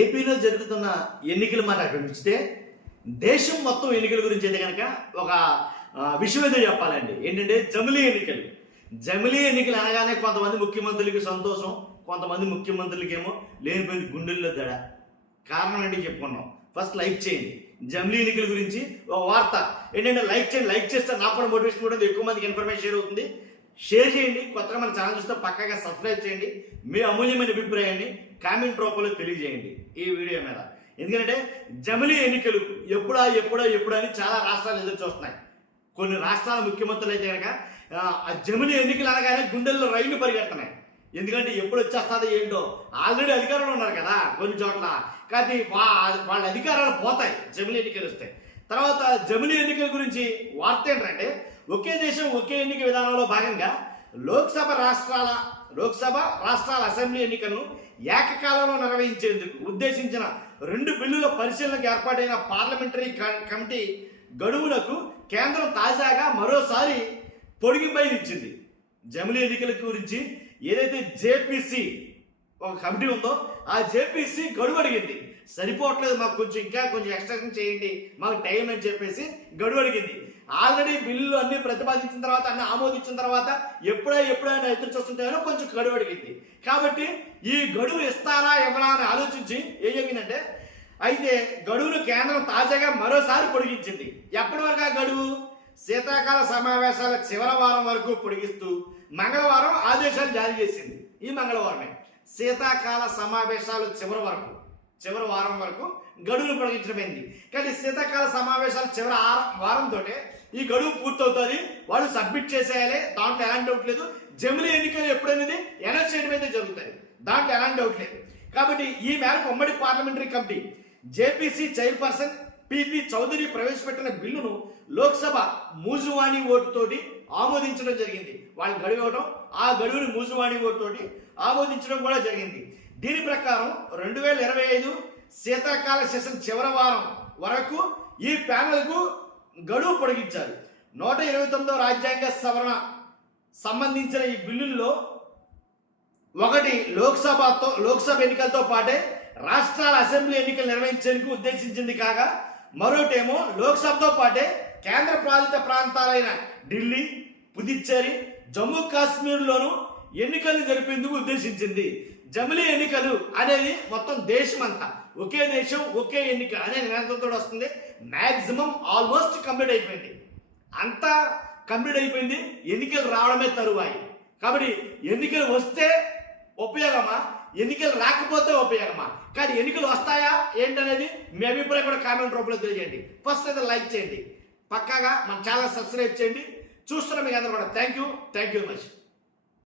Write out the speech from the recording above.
ఏపీలో జరుగుతున్న ఎన్నికల మాట అక్కడ ఉంచితే దేశం మొత్తం ఎన్నికల గురించి అయితే కనుక ఒక విషయం ఏదో చెప్పాలండి. ఏంటంటే జమిలీ ఎన్నికలు. జమిలీ ఎన్నికలు అనగానే కొంతమంది ముఖ్యమంత్రులకి సంతోషం, కొంతమంది ముఖ్యమంత్రులకేమో లేనిపోయిన గుండెల్లో దడ. కారణం ఏంటి చెప్పుకున్నాం. ఫస్ట్ లైక్ చేయండి. జమిలీ ఎన్నికల గురించి ఒక వార్త ఏంటంటే లైక్ చేయండి. లైక్ చేస్తే నాకు కూడా మోటివేషన్ కూడా ఎక్కువ మందికి ఇన్ఫర్మేషన్ షేర్ అవుతుంది. షేర్ చేయండి. కొత్తగా మన ఛానల్ చూస్తే పక్కగా సబ్స్క్రైబ్ చేయండి. మీ అమూల్యమైన అభిప్రాయాన్ని కామెంట్ రూపంలో తెలియజేయండి ఈ వీడియో మీద. ఎందుకంటే జమిలీ ఎన్నికలు ఎప్పుడా అని చాలా రాష్ట్రాలు ఎదురు చూస్తున్నాయి. కొన్ని రాష్ట్రాల ముఖ్యమంత్రులు అయితే కనుక ఆ జమిలీ ఎన్నికలు అనగానే గుండెల్లో రైళ్లు పరిగెడుతున్నాయి. ఎందుకంటే ఎప్పుడు వచ్చేస్తుందో ఏంటో. ఆల్రెడీ అధికారంలో ఉన్నారు కదా కొన్ని చోట్ల, కానీ వాళ్ళ అధికారాలు పోతాయి జమిలీ ఎన్నికలు వస్తాయి. తర్వాత జమిలీ ఎన్నికల గురించి వార్త ఏంటంటే ఒకే దేశం ఒకే ఎన్నిక విధానంలో భాగంగా లోక్సభ రాష్ట్రాల అసెంబ్లీ ఎన్నికను ఏకకాలంలో నిర్వహించేందుకు ఉద్దేశించిన 2 బిల్లుల పరిశీలనకు ఏర్పాటైన పార్లమెంటరీ కమిటీ గడువులకు కేంద్రం తాజాగా మరోసారి పొడిగింపైనిచ్చింది. జమిలీ ఎన్నికల గురించి ఏదైతే జేపీసీ ఒక కమిటీ ఉందో ఆ జేపీసీ గడువు అడిగింది. సరిపోవట్లేదు, మాకు కొంచెం ఎక్స్టెన్షన్ చేయండి, మాకు టైం అని చెప్పేసి గడువు అడిగింది. ఆల్రెడీ బిల్లు అన్ని ప్రతిపాదించిన తర్వాత అన్ని ఆమోదించిన తర్వాత ఎప్పుడైనా ఎదురు చూస్తుంటారో కొంచెం గడువు అడిగింది. కాబట్టి ఈ గడువు ఇస్తారా ఇవ్వరా అని ఆలోచించి ఏం జరిగిందంటే అయితే గడువును కేంద్రం తాజాగా మరోసారి పొడిగించింది. ఎప్పటి వరకు ఆ గడువు? శీతాకాల సమావేశాల చివరి వారం వరకు పొడిగిస్తూ మంగళవారం ఆదేశాలు జారీ చేసింది. ఈ మంగళవారమే శీతాకాల సమావేశాలు చివరి వారం వరకు గడువును పొడిగించడమైంది. కానీ శీతాకాల సమావేశాలు చివరి వారంతో ఈ గడువు పూర్తవుతుంది. వాళ్ళు సబ్మిట్ చేసేయాలి, దాంట్లో ఎలాంటి డౌట్ లేదు. జమిలీ ఎన్నికలు ఎప్పుడనేది అనౌన్స్ చేయడం అయితే జరుగుతుంది, దాంట్లో ఎలాంటి డౌట్ లేదు. కాబట్టి ఈ మేరకు ఉమ్మడి parliamentary committee JPC chairperson PP Chaudhary ప్రవేశపెట్టిన బిల్లును లోక్సభ మూజువాణి ఓటుతోటి ఆమోదించడం జరిగింది. వాళ్ళు గడువు ఇవ్వడం, ఆ గడువుని మూజువాణి ఓటుతోటి ఆమోదించడం కూడా జరిగింది. దీని ప్రకారం 2025 శీతాకాల సెషన్ చివరి వారం వరకు ఈ ప్యానెల్కు గడువు పొడిగించారు. 129వ రాజ్యాంగ సవరణ సంబంధించిన ఈ బిల్లుల్లో ఒకటి లోక్సభ ఎన్నికలతో పాటే రాష్ట్రాల అసెంబ్లీ ఎన్నికలు నిర్వహించేందుకు ఉద్దేశించింది కాగా, మరోటేమో లోక్సభతో పాటే కేంద్ర పాలిత ప్రాంతాలైన ఢిల్లీ, పుదుచ్చేరి, జమ్మూ కాశ్మీర్లోనూ ఎన్నికలు జరిపేందుకు ఉద్దేశించింది. జమిలీ ఎన్నికలు అనేది మొత్తం దేశమంతా ఒకే దేశం ఒకే ఎన్నిక అనే నినాదంతో వస్తుంది. మ్యాక్సిమం ఆల్మోస్ట్ కంప్లీట్ అయిపోయింది. అంతా కంప్లీట్ అయిపోయింది. ఎన్నికలు రావడమే తరువాయి. కాబట్టి ఎన్నికలు వస్తే ఉపయోగమా, ఎన్నికలు రాకపోతే ఉపయోగమా? కానీ ఎన్నికలు వస్తాయా ఏంటనేది మీ అభిప్రాయం కూడా కామెంట్ రూపంలో తెలియజేయండి. ఫస్ట్ అయితే లైక్ చేయండి, పక్కాగా మన ఛానల్ సబ్స్క్రైబ్ చేయండి. చూస్తున్న మీకు అందరూ కూడా థ్యాంక్ యూ వెరీ మచ్.